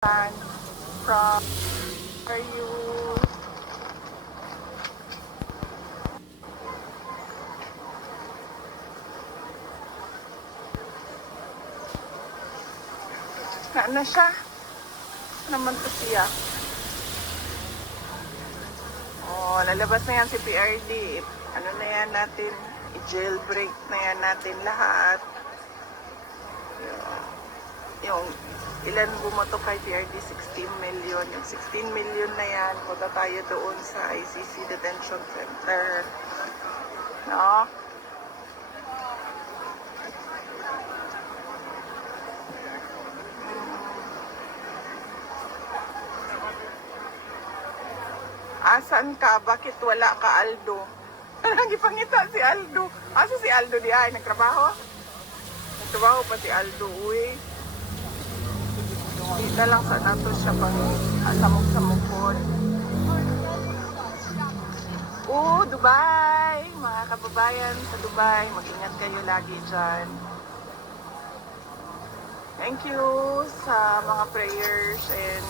from are you? Na siya? Naman to siya. Oh, lalabas na yan si PRD. Ano na yan natin? I-jailbreak na yan natin lahat. Yung ilan bumoto kay PRD? 16 million. Yung 16 million na yan, punta tayo doon sa ICC Detention Center. No? Asan ka? Bakit wala ka, Aldo? Nagipangita si Aldo. Asa si Aldo di ay? Nagtrabaho? Nagtrabaho pa si Aldo, uy. Hindi na lang sa nato siya pang samog-samogkon. Dubai! Mga kababayan sa Dubai, mag-ingat kayo lagi dyan. Thank you sa mga prayers and